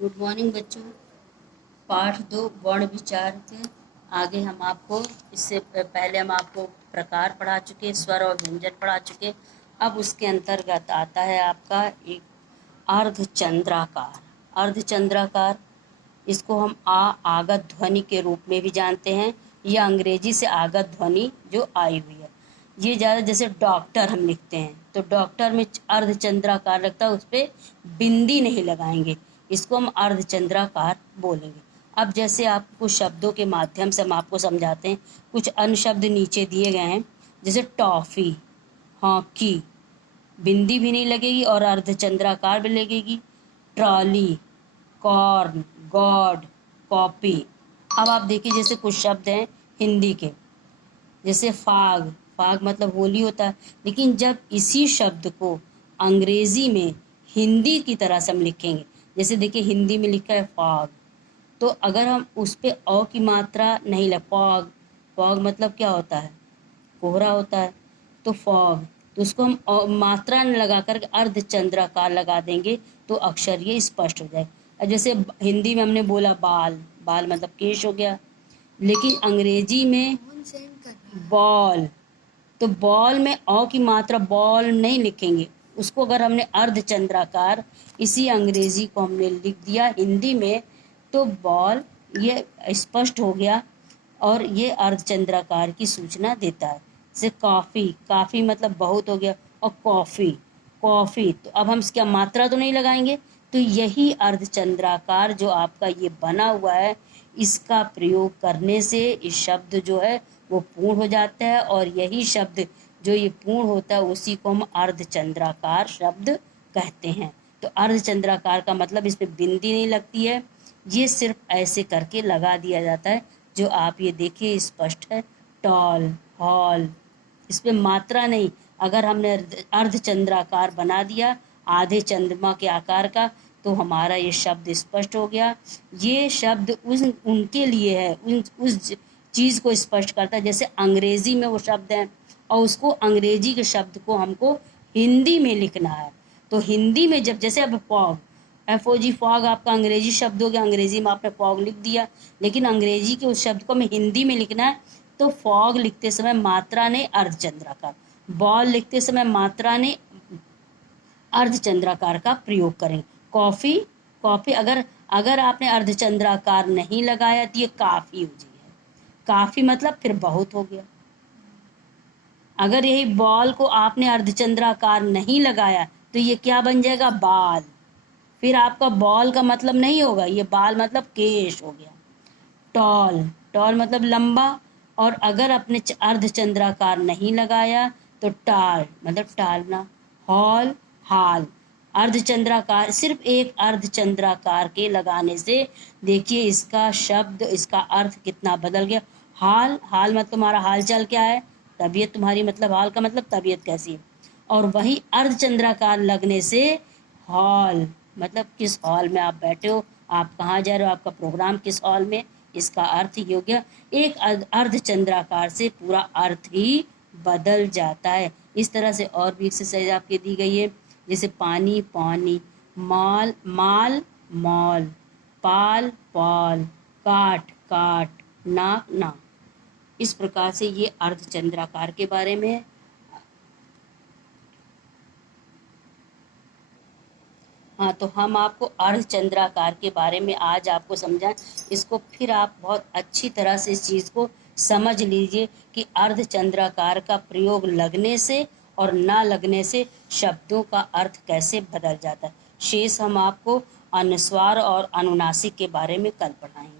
Good morning बच्चों। पाठ 2 वर्ण विचार के आगे हम आपको इससे पहले हम आपको प्रकार पढ़ा चुके, स्वर और व्यंजन पढ़ा चुके। अब उसके अंतर्गत आता है आपका एक अर्धचंद्राकार। अर्धचंद्राकार इसको हम आगत ध्वनि के रूप में भी जानते हैं। यह अंग्रेजी से आगत ध्वनि जो आई हुई है। ये ज़्यादा जैसे डॉक्टर हम लिखते हैं तो डॉक्टर में अर्धचंद्राकार लगता है, उस पर बिंदी नहीं लगाएंगे, इसको हम अर्धचंद्राकार बोलेंगे। अब जैसे आप कुछ शब्दों के माध्यम से हम आपको समझाते हैं। कुछ अन्य शब्द नीचे दिए गए हैं, जैसे टॉफ़ी, हॉकी, बिंदी भी नहीं लगेगी और अर्धचंद्राकार भी लगेगी। Trolley, corn, God, copy. अब आप देखिए जैसे कुछ शब्द हैं हिंदी के, जैसे फाग। फाग मतलब होली होता है, लेकिन जब इसी शब्द को अंग्रेजी में हिंदी की तरह से हम लिखेंगे, जैसे देखिए हिंदी में लिखा है फॉग, तो अगर हम उस पर औ की मात्रा नहीं लग, फॉग, फॉग मतलब क्या होता है, कोहरा होता है, तो फॉग, तो उसको हम मात्रा न लगा कर अर्धचंद्राकार लगा देंगे तो अक्षर ये स्पष्ट हो जाए। जैसे हिंदी में हमने बोला बाल, बाल मतलब केश हो गया, लेकिन अंग्रेजी में बॉल, तो बॉल में औ की मात्रा बॉल नहीं लिखेंगे, उसको अगर हमने अर्धचंद्राकार इसी अंग्रेजी को हमने लिख दिया हिंदी में तो बॉल ये स्पष्ट हो गया और ये अर्धचंद्राकार की सूचना देता है। जैसे कॉफ़ी, काफ़ी मतलब बहुत हो गया, और कॉफ़ी, कॉफ़ी, तो अब हम इसका मात्रा तो नहीं लगाएंगे, तो यही अर्धचंद्राकार जो आपका ये बना हुआ है, इसका प्रयोग करने से इस शब्द जो है वो पूर्ण हो जाता है, और यही शब्द जो ये पूर्ण होता है उसी को हम अर्धचंद्राकार शब्द कहते हैं। तो अर्धचंद्राकार का मतलब इसमें बिंदी नहीं लगती है, ये सिर्फ ऐसे करके लगा दिया जाता है, जो आप ये देखिए स्पष्ट है। टॉल, हॉल, इस पे मात्रा नहीं, अगर हमने अर्धचंद्राकार बना दिया आधे चंद्रमा के आकार का तो हमारा ये शब्द स्पष्ट हो गया। ये शब्द उनके लिए है, उस चीज़ को स्पष्ट करता है। जैसे अंग्रेजी में वो शब्द है और उसको अंग्रेजी के शब्द को हमको हिंदी में लिखना है, तो हिंदी में जैसे अब फॉग, FOG, फॉग आपका अंग्रेजी शब्द हो गया, अंग्रेजी में आपने फॉग लिख दिया, लेकिन अंग्रेजी के उस शब्द को हमें हिंदी में लिखना है, तो फॉग लिखते समय मात्रा ने अर्धचंद्राकार, बॉल लिखते समय मात्रा ने अर्धचंद्राकार का प्रयोग करें। कॉफ़ी, कॉफ़ी अगर आपने अर्धचंद्राकार नहीं लगाया तो ये काफ़ी हो जाएगा, काफ़ी मतलब फिर बहुत हो गया। अगर यही बॉल को आपने अर्धचंद्राकार नहीं लगाया तो ये क्या बन जाएगा, बाल, फिर आपका बॉल का मतलब नहीं होगा, ये बाल मतलब केश हो गया। टॉल, टॉल मतलब लंबा, और अगर अपने अर्धचंद्राकार नहीं लगाया तो टाल मतलब टालना। हॉल, हाल, अर्धचंद्राकार, सिर्फ एक अर्धचंद्राकार के लगाने से देखिए इसका शब्द, इसका अर्थ कितना बदल गया। हाल, हाल मतलब तुम्हारा हाल चाल क्या है, तबीयत तुम्हारी, मतलब हाल का मतलब तबीयत कैसी है, और वही अर्धचंद्राकार लगने से हॉल मतलब किस हॉल में आप बैठे हो, आप कहाँ जा रहे हो, आपका प्रोग्राम किस हॉल में, इसका अर्थ ही हो गया। एक अर्धचंद्राकार से पूरा अर्थ ही बदल जाता है। इस तरह से और भी एक्सरसाइज आपके दी गई है, जैसे पानी, पानी, माल, माल, मॉल, पाल, पॉल, काट, काट, नाक, नाक। इस प्रकार से ये अर्धचंद्राकार के बारे में है। हाँ, तो हम आपको अर्धचंद्राकार के बारे में आज आपको समझाएं, इसको फिर आप बहुत अच्छी तरह से इस चीज़ को समझ लीजिए कि अर्धचंद्राकार का प्रयोग लगने से और ना लगने से शब्दों का अर्थ कैसे बदल जाता है। शेष हम आपको अनुस्वार और अनुनासिक के बारे में कल पढ़ाएंगे।